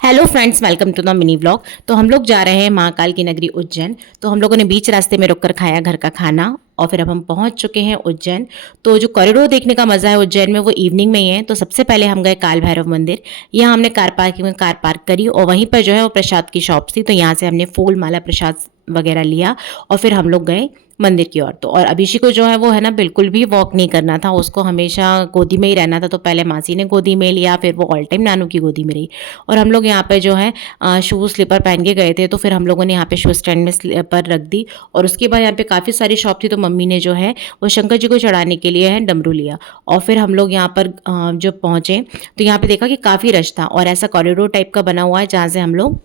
Hello friends, welcome to the mini vlog. तो हम लोग जा रहे हैं महाकाल की नगरी उज्जैन। तो हम लोगों ने बीच रास्ते में रुककर खाया घर का खाना और फिर अब हम पहुंच चुके हैं उज्जैन। तो जो कॉरिडोर देखने का मजा है उज्जैन में वो इवनिंग में ही है। तो सबसे पहले हम गए काल भैरव मंदिर। यहाँ हमने कार पार्किंग में कार पार्क करी और वहीं पर जो है वो प्रसाद की शॉप थी, तो यहाँ से हमने फूल माला प्रसाद वगैरह लिया और फिर हम लोग गए मंदिर की ओर। तो और अभिषेक को जो है वो है ना बिल्कुल भी वॉक नहीं करना था, उसको हमेशा गोदी में ही रहना था। तो पहले मासी ने गोदी में लिया, फिर वो ऑल टाइम नानू की गोदी में रही। और हम लोग यहाँ पे जो है शूज़ स्लीपर पहन के गए थे, तो फिर हम लोगों ने यहाँ पे शूज़ स्टैंड में स्लीपर रख दी। और उसके बाद यहाँ पे काफ़ी सारी शॉप थी, तो मम्मी ने जो है वो शंकर जी को चढ़ाने के लिए है डमरू लिया। और फिर हम लोग यहाँ पर जो पहुँचे तो यहाँ पे देखा कि काफ़ी रश था और ऐसा कॉरिडोर टाइप का बना हुआ है जहाँ से हम लोग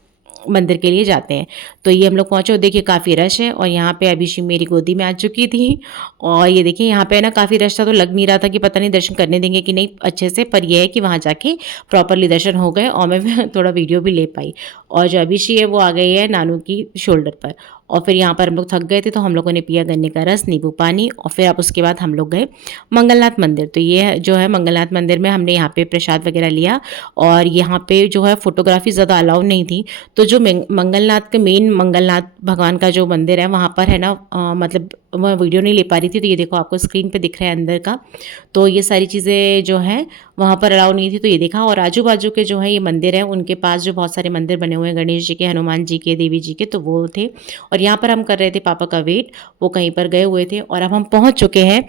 मंदिर के लिए जाते हैं। तो ये हम लोग पहुँचे और देखिए काफ़ी रश है और यहाँ पे अभिषेक मेरी गोदी में आ चुकी थी। और ये देखिए यहाँ पे ना काफ़ी रश था, तो लग नहीं रहा था कि पता नहीं दर्शन करने देंगे कि नहीं अच्छे से, पर यह है कि वहाँ जाके प्रॉपरली दर्शन हो गए और मैं थोड़ा वीडियो भी ले पाई। और जो अभिषेक है वो आ गई है नानू की शोल्डर पर। और फिर यहाँ पर हम लोग थक गए थे, तो हम लोगों ने पिया गन्ने का रस, नींबू पानी। और फिर अब उसके बाद हम लोग गए मंगलनाथ मंदिर। तो ये जो है मंगलनाथ मंदिर में हमने यहाँ पे प्रसाद वगैरह लिया। और यहाँ पे जो है फोटोग्राफी ज़्यादा अलाउ नहीं थी। तो जो मंगलनाथ के मेन मंगलनाथ भगवान का जो मंदिर है वहाँ पर है ना मतलब मैं वीडियो नहीं ले पा रही थी, तो ये देखो आपको स्क्रीन पे दिख रहा है अंदर का। तो ये सारी चीज़ें जो है वहाँ पर अलाउ नहीं थी, तो ये देखा। और आजू बाजू के जो है ये मंदिर है उनके पास जो बहुत सारे मंदिर बने हुए हैं, गणेश जी के, हनुमान जी के, देवी जी के, तो वो थे। और यहाँ पर हम कर रहे थे पापा का वेट, वो कहीं पर गए हुए थे। और अब हम पहुँच चुके हैं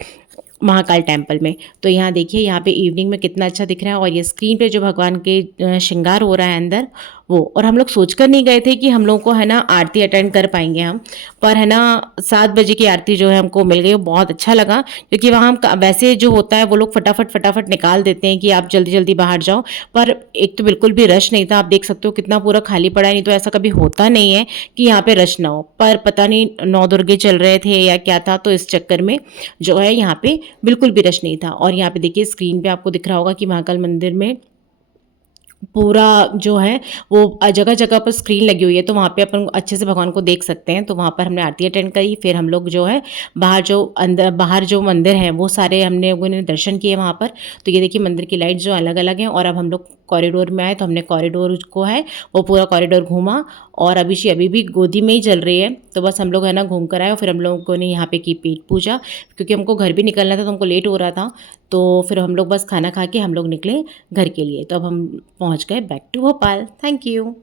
महाकाल टेम्पल में। तो यहाँ देखिए यहाँ पे इवनिंग में कितना अच्छा दिख रहा है और ये स्क्रीन पे जो भगवान के श्रृंगार हो रहा है अंदर वो। और हम लोग सोच कर नहीं गए थे कि हम लोगों को है ना आरती अटेंड कर पाएंगे हम, पर है ना 7 बजे की आरती जो है हमको मिल गई। वो बहुत अच्छा लगा, क्योंकि वहाँ हम वैसे जो होता है वो लोग फटाफट फटाफट निकाल देते हैं कि आप जल्दी जल्दी बाहर जाओ। पर एक तो बिल्कुल भी रश नहीं था, आप देख सकते हो कितना पूरा खाली पड़ा है। नहीं तो ऐसा कभी होता नहीं है कि यहाँ पे रश ना हो, पर पता नहीं नौ दुर्गे चल रहे थे या क्या था, तो इस चक्कर में जो है यहाँ पे बिल्कुल भी रश नहीं था। और यहाँ पे देखिए स्क्रीन पे आपको दिख रहा होगा कि महाकाल मंदिर में पूरा जो है वो जगह जगह पर स्क्रीन लगी हुई है, तो वहाँ पे अपन अच्छे से भगवान को देख सकते हैं। तो वहाँ पर हमने आरती अटेंड करी। फिर हम लोग जो है बाहर जो मंदिर है वो सारे हमने लोगों ने दर्शन किए वहाँ पर। तो ये देखिए मंदिर की लाइट जो अलग अलग हैं। और अब हम लोग कॉरिडोर में आए, तो हमने कॉरिडोर को है वो पूरा कॉरिडोर घूमा। और अभी भी गोदी में ही चल रही है, तो बस हम लोग है ना घूम कर आए। और फिर हम लोगों ने यहाँ पे की पेट पूजा, क्योंकि हमको घर भी निकलना था, तो हमको लेट हो रहा था। तो फिर हम लोग बस खाना खा के हम लोग निकले घर के लिए। तो अब हम पहुँच गए back to Bhopal. Thank you.